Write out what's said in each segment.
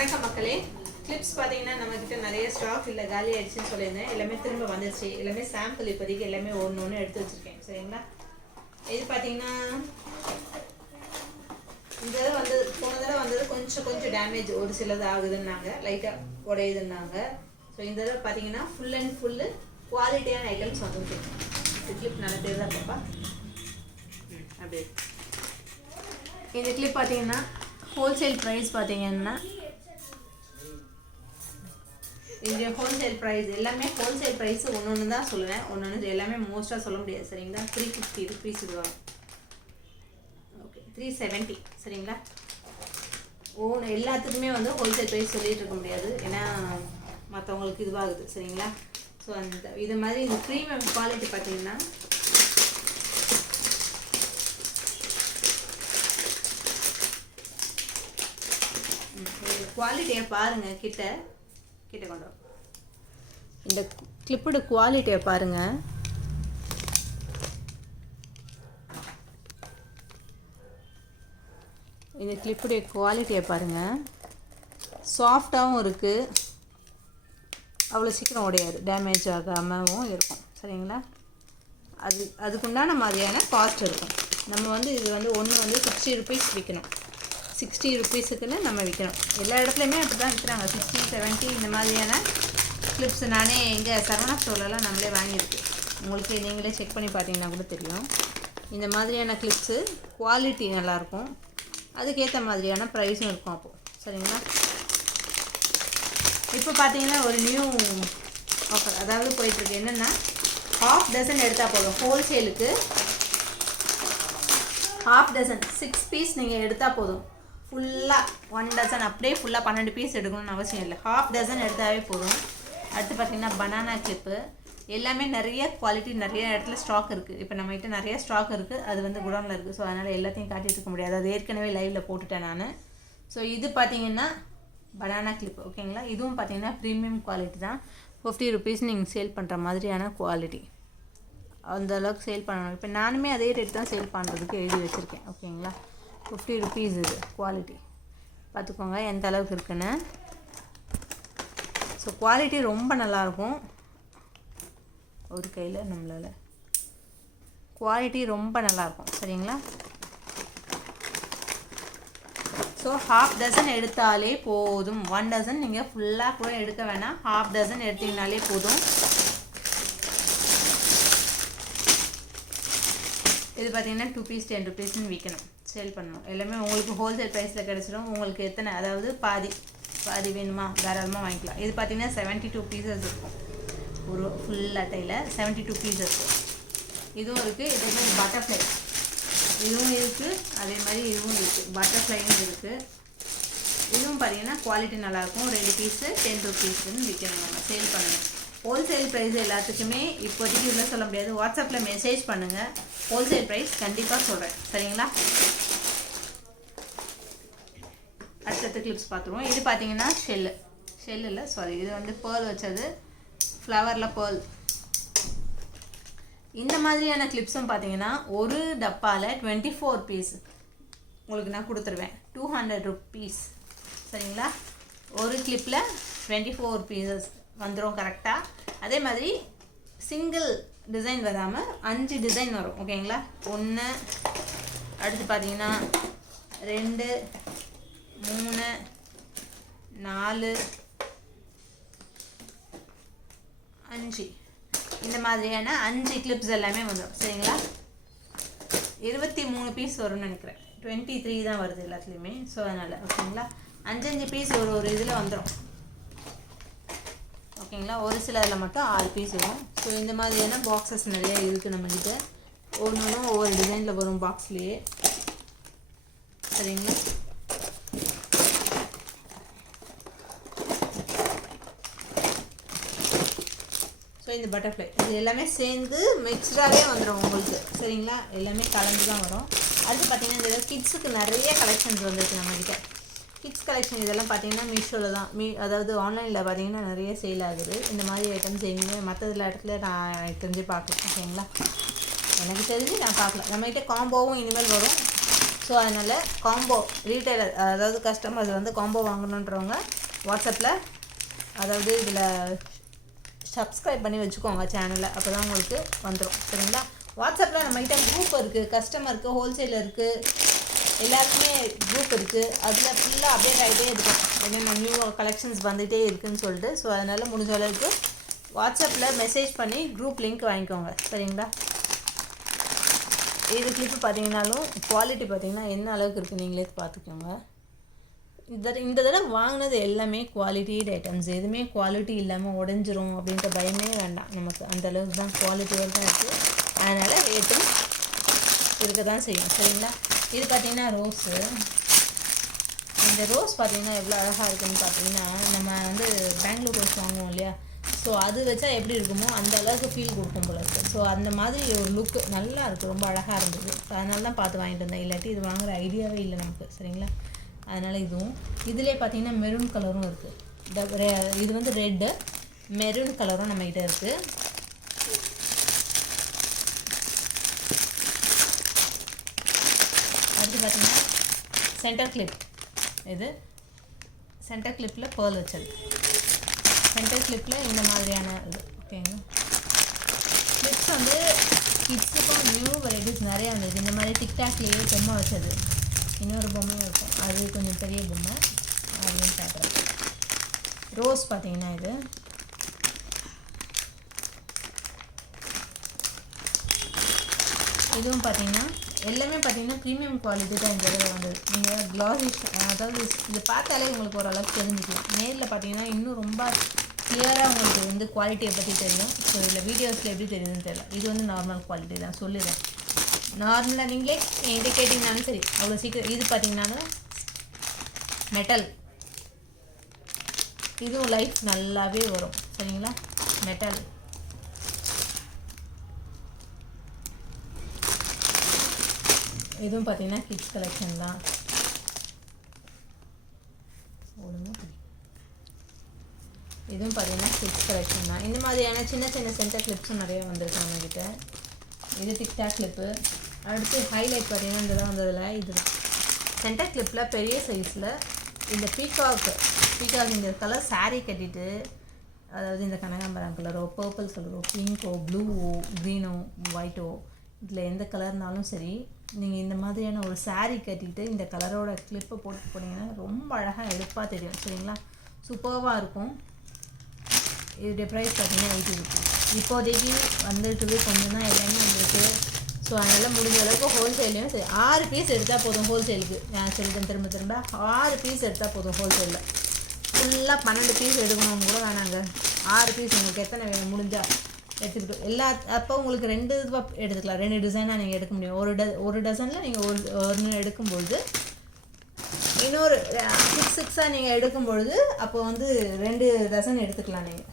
வணக்கம் மக்களே. கிளிப்ஸ் பார்த்தீங்கன்னா நம்மக்கிட்ட நிறைய ஸ்டாக் இல்லை, காலி ஆயிடுச்சுன்னு சொல்லியிருந்தேன். எல்லாமே திரும்ப வந்துருச்சு. எல்லாமே சாம்பிள் இப்போதைக்கு எல்லாமே ஒன்று எடுத்து வச்சுருக்கேன். சரிங்களா? இது பார்த்தீங்கன்னா இந்த தடவை வந்தது, போன தடவை வந்தது கொஞ்சம் டேமேஜ் ஒரு சிலது ஆகுதுன்னாங்க, லைட்டாக உடையுதுன்னாங்க. ஸோ இந்த தடவை பார்த்தீங்கன்னா ஃபுல் அண்ட் ஃபுல்லு குவாலிட்டியான ஐட்டம்ஸ் வந்துருக்கு. இந்த கிளிப் நல்ல பேர் தான் பாப்பா. அப்படியே இந்த கிளிப் பார்த்தீங்கன்னா ஹோல்சேல் ப்ரைஸ் பார்த்தீங்கன்னா இது ஹோல்சேல் ப்ரைஸ் எல்லாமே ஹோல்சேல் ப்ரைஸ் ஒன்று தான் சொல்லுவேன். ஒன்று எல்லாமே மோஸ்ட்டாக சொல்ல முடியாது. சரிங்களா? 350 rupees இது வரும். ஓகே, 370. சரிங்களா? எல்லாத்துக்குமே வந்து ஹோல்சேல் ப்ரைஸ் சொல்லிகிட்டு இருக்க முடியாது, ஏன்னா மற்றவங்களுக்கு இதுவாகுது. சரிங்களா? ஸோ அந்த இது மாதிரி இது ப்ரீமியம் குவாலிட்டி பார்த்தீங்கன்னா குவாலிட்டியை பாருங்கள். கிட்ட கொண்டு இந்த கிளிப்போட குவாலிட்டியை பாருங்கள். இந்த கிளிப்புடைய குவாலிட்டியை பாருங்கள். சாஃப்டாகவும் இருக்குது, அவ்வளோ சீக்கிரம் உடையாது, டேமேஜ் ஆகாமவும் இருக்கும். சரிங்களா? அதுக்குண்டான மாதிரியான காஸ்ட் இருக்கும். நம்ம வந்து இது வந்து ஒன்று வந்து 60 rupees விற்கணும். 60 rupeesக்குன்னு நம்ம விற்கணும். எல்லா இடத்துலையுமே அப்படி தான் விற்கிறாங்க, 60, 70 இந்த மாதிரியான கிளிப்ஸ். நானே எங்கள் சரவணா ஸ்டோர்லலாம் நம்மளே வாங்கியிருக்கு. உங்களுக்கு நீங்களே செக் பண்ணி பார்த்தீங்கன்னா கூட தெரியும். இந்த மாதிரியான கிளிப்ஸு குவாலிட்டி நல்லாயிருக்கும், அதுக்கேற்ற மாதிரியான ப்ரைஸும் இருக்கும் அப்போது. சரிங்களா? இப்போ பார்த்தீங்கன்னா ஒரு நியூ ஆஃபர் அதாவது போயிட்டுருக்கு. என்னென்னா, ½ டசன் எடுத்தால் போதும். ஹோல்சேலுக்கு ½ டசன் 6 பீஸ் நீங்கள் எடுத்தால் போதும். ஃபுல்லாக 1 டசன் அப்படியே ஃபுல்லாக 12 பீஸ் எடுக்கணும்னு அவசியம் இல்லை. ½ டசன் எடுத்தாவே போதும். அடுத்து பார்த்திங்கன்னா பனானா கிளிப்பு. எல்லாமே நிறைய குவாலிட்டி, நிறைய இடத்துல ஸ்டாக் இருக்குது. இப்போ நம்மகிட்ட நிறைய ஸ்டாக் இருக்குது, அது வந்து குடோனில் இருக்குது. ஸோ அதனால் எல்லாத்தையும் காட்டிகிட்டு இருக்க முடியாது, அது ஏற்கனவே லைவில் போட்டுட்டேன் நான். ஸோ இது பார்த்திங்கன்னா பனானா கிளிப்பு. ஓகேங்களா? இதுவும் பார்த்திங்கன்னா ப்ரீமியம் குவாலிட்டி தான். 50 rupees நீங்கள் சேல் பண்ணுற மாதிரியான குவாலிட்டி, அந்த அளவுக்கு சேல் பண்ணணும். இப்போ நானுமே அதே ரேட் தான் சேல் பண்ணுறதுக்கு எழுதி வச்சுருக்கேன். ஓகேங்களா? 50 rupees இது குவாலிட்டி. பார்த்துக்கோங்க எந்த அளவுக்கு இருக்குன்னு. ஸோ குவாலிட்டி ரொம்ப நல்லாயிருக்கும். ஒரு கையில் நம்மளால் குவாலிட்டி ரொம்ப நல்லாயிருக்கும். சரிங்களா? ஸோ ½ டசன் எடுத்தாலே போதும். 1 டசன் நீங்கள் ஃபுல்லாக கூட எடுக்க வேணாம், ½ டசன் எடுத்தீங்கனாலே போதும். இது பார்த்தீங்கன்னா 2 பீஸ் 10 rupeesன்னு விற்கணும், சேல் பண்ணணும். எல்லாமே உங்களுக்கு ஹோல்சேல் ப்ரைஸில் கிடச்சிடும். உங்களுக்கு எத்தனை, அதாவது பாதி வேணுமா தாராளமாக வாங்கிக்கலாம். இது பார்த்தீங்கன்னா 72 pieces இருக்கும். ஒரு ஃபுல் அட்டையில் 72 pieces இருக்கும். இதுவும் இருக்குது. இதே மாதிரி பட்டர்ஃப்ளை இதுவும் இருக்குது, அதே மாதிரி இதுவும் இருக்குது, பட்டர்ஃப்ளையும் இருக்குது. இதுவும் பார்த்தீங்கன்னா குவாலிட்டி நல்லாயிருக்கும். 2 பீஸு 10 rupeesன்னு விற்கணும், நம்ம சேல் பண்ணணும். ஹோல்சேல் ப்ரைஸ் எல்லாத்துக்குமே இப்போதைக்கு உள்ள சொல்ல முடியாது. வாட்ஸ்அப்பில் மெசேஜ் பண்ணுங்கள், ஹோல்சேல் ப்ரைஸ் கண்டிப்பாக சொல்கிறேன். சரிங்களா? அடுத்த கிளிப்ஸ் பார்த்துருவோம். இது பார்த்தீங்கன்னா ஷெல்லில் சாரி, இது வந்து பேர்ல் வச்சது, ஃப்ளவரில் பேர்ல். இந்த மாதிரியான கிளிப்ஸும் பார்த்தீங்கன்னா ஒரு டப்பாவில் 24 பீஸ் உங்களுக்கு நான் கொடுத்துருவேன். 200 rupees. சரிங்களா? ஒரு கிளிப்பில் 24 pieces வந்துடும் கரெக்டாக. அதே மாதிரி சிங்கிள் டிசைன் வராமல் 5 டிசைன் வரும். ஓகேங்களா? 1, அடுத்து பார்த்தீங்கன்னா 2, 3, 4, 5 இந்த மாதிரியான 5 கிளிப்ஸ் எல்லாமே வந்துடும். சரிங்களா? 23 பீஸ் வரும்னு நினைக்கிறேன், 23 தான் வருது எல்லாத்துலேயுமே. ஸோ அதனால் ஓகேங்களா, 5 பீஸ் ஒரு இதில் வந்துடும். ஓகேங்களா? ஒரு சில இதில் மட்டும் 6 பீஸ் வரும். ஸோ இந்த மாதிரியான பாக்ஸஸ் நிறைய இருக்குது நம்மக்கிட்ட. ஒவ்வொன்றும் ஒவ்வொரு டிசைனில் வரும் பாக்ஸ்லேயே. சரிங்களா? ஸோ இந்த பட்டர்ஃப்ளை இது எல்லாமே சேர்ந்து மிக்ஸ்டாகவே வந்துடும் உங்களுக்கு. சரிங்களா? எல்லாமே கலந்து தான் வரும். அடுத்து பார்த்திங்கன்னா இந்த கிட்ஸுக்கு நிறைய கலெக்ஷன்ஸ் வந்துருக்கு நம்மக்கிட்ட. கிட்ஸ் கலெக்ஷன் இதெல்லாம் பார்த்தீங்கன்னா மீஷோவில் தான் அதாவது ஆன்லைனில் பார்த்தீங்கன்னா நிறைய சேல் ஆகுது. இந்த மாதிரி ஐட்டம்ஸ் எங்கேயுமே மற்ற இடத்துல நான் எனக்கு தெரிஞ்சு பார்க்கலாம். ஓகேங்களா? எனக்கு தெரிஞ்சு நான் பார்க்கலாம். நம்மகிட்ட காம்போவும் இனிமேல் வரும். ஸோ ஸோ அதனால் காம்போ ரீட்டைலர் அதாவது கஸ்டமர்ஸ் வந்து காம்போ வாங்கணுன்றவங்க வாட்ஸ்அப்பில் அதாவது இதில் சப்ஸ்கிரைப் பண்ணி வச்சுக்கோங்க சேனலை, அப்போ தான் உங்களுக்கு வந்துடும். சரிங்களா? வாட்ஸ்அப்பில் நம்மகிட்ட குரூப் இருக்குது, கஸ்டமருக்கு ஹோல்சேலருக்கு எல்லாருக்குமே குரூப் இருக்குது. அதில் ஃபுல்லாக அப்டேட் ஆகிட்டே இருக்கும், என்னென்ன நியூ கலெக்ஷன்ஸ் வந்துகிட்டே இருக்குதுன்னு சொல்லிட்டு. ஸோ அதனால் முடிஞ்ச அளவுக்கு வாட்ஸ்அப்பில் மெசேஜ் பண்ணி குரூப் லிங்க் வாங்கிக்கோங்க. சரிங்களா? இது கிளிப்பு பார்த்தீங்கன்னாலும் குவாலிட்டி பார்த்தீங்கன்னா என்ன அளவுக்கு இருக்குது நீங்களே பார்த்துக்கோங்க. இந்த தடவை வாங்கினது எல்லாமே குவாலிட்டிட் ஐட்டம்ஸ், எதுவுமே குவாலிட்டி இல்லாமல் உடஞ்சிரும் அப்படின்ற பயமே வேண்டாம் நமக்கு. அந்தளவுக்கு தான் குவாலிட்டியாக தான் இருக்குது. அதனால் ரேட்டும் இருக்க தான் செய்யும். சரிங்களா? இது பார்த்திங்கன்னா ரோஸு. இந்த ரோஸ் பார்த்திங்கன்னா எவ்வளோ அழகாக இருக்குதுன்னு பார்த்தீங்கன்னா, நம்ம வந்து பெங்களூர் ரோஸ் வாங்குவோம் இல்லையா, ஸோ அது வச்சா எப்படி இருக்குமோ அந்த அளவுக்கு ஃபீல் கொடுக்கும் போல இருக்குது. ஸோ அந்த மாதிரி ஒரு லுக்கு நல்லா இருக்குது, ரொம்ப அழகாக இருந்தது. ஸோ அதனால தான் பார்த்து வாங்கிட்டு வந்தேன், இல்லாட்டி இது வாங்குகிற ஐடியாவே இல்லை நமக்கு. சரிங்களா? அதனால் இதுவும் இதிலே பார்த்தீங்கன்னா மெரூன் கலரும் இருக்குது. இது வந்து ரெட்டு, மெரூன் கலரும் நம்மகிட்ட இருக்குது. அடுத்து பார்த்தீங்கன்னா சென்டர் கிளிப். இது சென்டர் கிளிப்பில் பேர்ல் வச்சது. சென்டர் கிளிப்பில் இந்த மாதிரியான இது ஓகேங்க. கிளிப்ஸ் வந்து கிட்ஸுக்கும் நியூ வெரைட்டிஸ் நிறையா வந்தது. இந்த மாதிரி டிக்டாக்லேயே பொம்மை வச்சது, இன்னொரு பொம்மையும் இருக்கும், அது கொஞ்சம் பெரிய பொம்மை, அதுவும் காட்டுறேன். ரோஸ் பார்த்தீங்கன்னா இது இதுவும் பார்த்தீங்கன்னா எல்லாமே பார்த்தீங்கன்னா ப்ரீமியம் குவாலிட்டி தான் இந்த தடவை வந்தது. நீங்கள் க்ளாஸிஷ் அதாவது இது பார்த்தாலே உங்களுக்கு ஓரளவுக்கு தெரிஞ்சுக்கலாம். நேரில் பார்த்தீங்கன்னா இன்னும் ரொம்ப கிளியராக உங்களுக்கு வந்து குவாலிட்டியை பற்றி தெரியும். ஸோ இதில் வீடியோஸில் எப்படி தெரியுதுன்னு தெரியல. இது வந்து நார்மல் குவாலிட்டி தான் சொல்லிடுறேன். நார்மலாக நீங்களே என்கிட்ட கேட்டிங்கனாலும் சரி அவ்வளோ சீக்கிரம். இது பார்த்தீங்கன்னாலும் மெட்டல், இதுவும் லைஃப் நல்லாவே வரும். சரிங்களா? மெட்டல். இதுவும் பார்த்தீங்கன்னா கிட்ஸ் கலெக்ஷன் தான். இதுவும் பார்த்தீங்கன்னா கிட்ஸ் கலெக்ஷன் தான். இந்த மாதிரியான சின்ன சின்ன சென்டர் கிளிப்ஸும் நிறையா வந்திருக்கு நம்மக்கிட்ட. இது டிக்டாக் கிளிப்பு. அடுத்து ஹைலைட் பார்த்தீங்கன்னா இந்த தான் வந்ததில் இதுதான் சென்டர் கிளிப்பில் பெரிய சைஸில் இந்த பீகாக் இந்த கலர் சாரீ கட்டிட்டு, அதாவது இந்த கனகாம்பரம் கலரோ பர்பிள் கலரோ பிங்கோ ப்ளூவோ க்ரீனோ ஒயிட்டோ இதில் எந்த கலர்னாலும் சரி, நீங்கள் இந்த மாதிரியான ஒரு சாரீ கட்டிட்டு இந்த கலரோட கிளிப்பை போட்டு போனீங்கன்னா ரொம்ப அழகாக எடுப்பாக தெரியும். சரிங்களா? சூப்பர்வாக இருக்கும். இதோடைய ப்ரைஸ் பார்த்தீங்கன்னா 80 rupees. இப்போதைக்கு வந்துட்டு கொஞ்சம் தான் எல்லாமே வந்துருக்கு. ஸோ அதனால் முடிஞ்ச அளவுக்கு ஹோல்சேல்லையும் சரி 6 பீஸ் எடுத்தால் போதும். ஹோல்சேலுக்கு நான் சொல்லிட்டேன் திரும்ப 6 பீஸ் எடுத்தால் போதும். ஹோல்சேலில் ஃபுல்லாக 12 பீஸ் எடுக்கணும்னு கூட வேணாங்க. 6 பீஸ் உங்களுக்கு எத்தனை வேணும் முடிஞ்சால் எடுத்துக்கிட்டு எல்லா அப்போ உங்களுக்கு 2 இதுவாக எடுத்துக்கலாம். 2 டிசைனாக நீங்கள் எடுக்க முடியும். ஒரு டசனில் நீங்கள் ஒன்று எடுக்கும்பொழுது இன்னொரு 6 நீங்கள் எடுக்கும்பொழுது அப்போ வந்து 2 டசன் எடுத்துக்கலாம் நீங்கள்.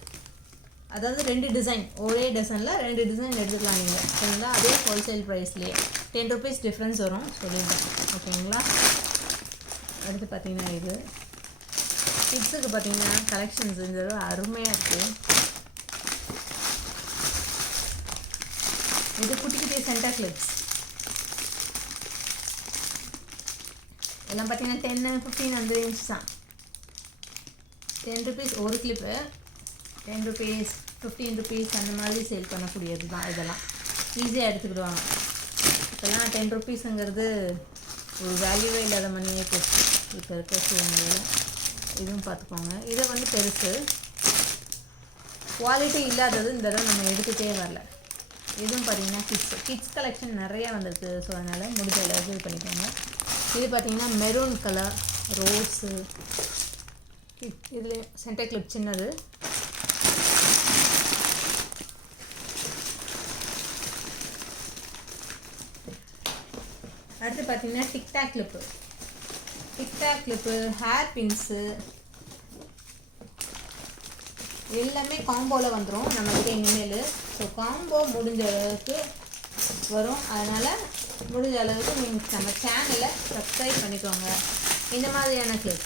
அதாவது 2 டிசைன் ஒரே டசனில் 2 டிசைன் எடுத்துக்கலாம் நீங்கள். சரிங்களா? அதே ஹோல்சேல் ப்ரைஸ்லேயே 10 rupees டிஃப்ரென்ஸ் வரும் சொல்லியிருந்தேன். ஓகேங்களா? அடுத்து பார்த்தீங்கன்னா இது கிட்ஸுக்கு பார்த்தீங்கன்னா கலெக்ஷன்ஸ் இந்த அருமையாக இருக்குது. இது குட்டி குட்டி சென்டர் கிளிப்ஸ் எல்லாம் பார்த்தீங்கன்னா 10 and 15 அந்த ரேஞ்ச் தான். 10 rupees ஒரு கிளிப்பு, 10 rupees 15 rupees அந்த மாதிரி சேல் பண்ணக்கூடியது தான். இதெல்லாம் ஈஸியாக எடுத்துக்கிடுவாங்க. இப்போல்லாம் 10 rupeesங்கிறது ஒரு வேல்யூவே இல்லாத மணியே போச்சு இப்போ இருக்க சூழ்நிலையில். இதுவும் பார்த்துக்கோங்க. இதை வந்து பெருசு குவாலிட்டி இல்லாதது இந்த தடவை நம்ம எடுத்துகிட்டே வரல. இதுவும் பார்த்தீங்கன்னா கிட்ஸ் கலெக்ஷன் நிறையா வந்திருக்கு. ஸோ அதனால் முடிஞ்ச அளவுக்கு இது பண்ணிக்கோங்க. இது பார்த்தீங்கன்னா மெரூன் கலர் ரோஸு. இதில் சென்டர் கிளிப் சின்னது. அடுத்து பார்த்தீங்கன்னா டிக்டாக் கிளிப்பு ஹேர் பின்ஸு எல்லாமே காம்போவில் வந்துடும் நம்மகிட்ட இனிமேல். ஸோ காம்போ முடிஞ்ச அளவுக்கு வரும். அதனால் முடிஞ்ச அளவுக்கு நீங்கள் நம்ம சேனலை சப்ஸ்கிரைப் பண்ணிக்கோங்க. இந்த மாதிரியான கிளிப்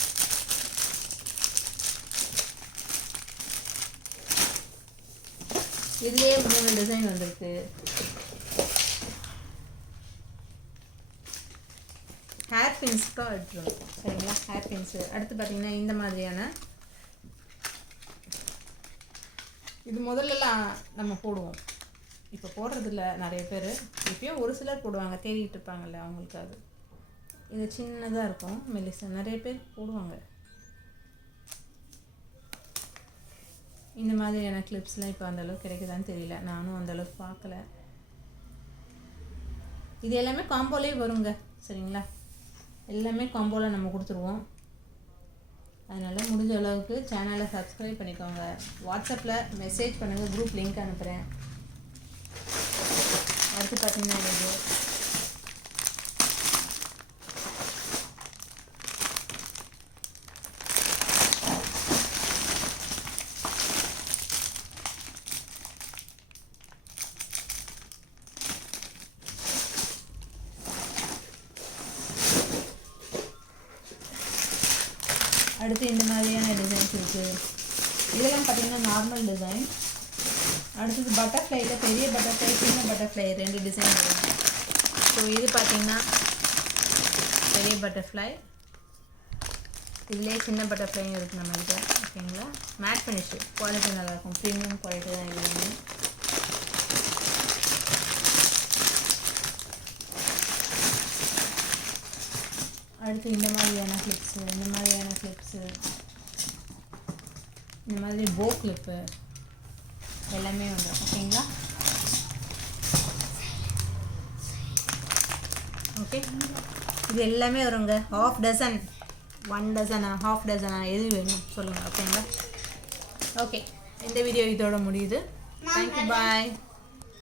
இதுலேயே 3 டிசைன் வந்திருக்கு. பின்ஸ்க்காக எடுத்துருவோம் சரிங்களா. Hair pins. அடுத்து பார்த்திங்கன்னா இந்த மாதிரியான இது முதல்லலாம் நம்ம போடுவோம், இப்போ போடுறதில்ல நிறைய பேர். இப்போயும் ஒரு சிலர் போடுவாங்க, தேடிட்டு இருப்பாங்கல்ல அவங்களுக்கு. அது இது சின்னதாக இருக்கும், மெலிசா நிறைய பேர் போடுவாங்க. இந்த மாதிரியான கிளிப்ஸ்லாம் இப்போ அந்தளவுக்கு கிடைக்குதான்னு தெரியல, நானும் அந்தளவுக்கு பார்க்கல. இது எல்லாமே காம்போலே வருங்க சரிங்களா. எல்லாமே காம்போவில் நம்ம கொடுத்துருவோம். அதனால் முடிஞ்ச அளவுக்கு சேனலை சப்ஸ்கிரைப் பண்ணிக்கோங்க. வாட்ஸ்அப்பில் மெசேஜ் பண்ணுங்கள், குரூப் லிங்க் அனுப்புகிறேன். அடுத்து பார்த்திங்கன்னா இது அடுத்து இந்த மாதிரியான டிசைன்ஸ் இருக்குது. இதெல்லாம் பார்த்திங்கன்னா நார்மல் டிசைன். அடுத்தது பட்டர்ஃப்ளையில் பெரிய பட்டர்ஃப்ளை, சின்ன பட்டர்ஃப்ளை 2 டிசைன் வரும். ஸோ இது பார்த்திங்கன்னா பெரிய பட்டர்ஃப்ளை, இதுலேயே சின்ன பட்டர்ஃப்ளையும் இருக்குது நம்மகிட்ட ஓகேங்களா. மேட் ஃபினிஷ் குவாலிட்டி நல்லாயிருக்கும், ப்ரீமியம் குவாலிட்டி தான் எல்லாமே. அடுத்து இந்த மாதிரியான கிளிப்ஸு, இந்த மாதிரி போ கிளிப்பு எல்லாமே வந்துடும் ஓகேங்களா. ஓகே, இது எல்லாமே வருங்க. ½ டசன், 1 டசனா, ½ டசனா, எது வேணும் சொல்லுங்கள் ஓகேங்களா. ஓகே, இந்த வீடியோ இதோட முடியுது. தேங்க்யூ, பாய்.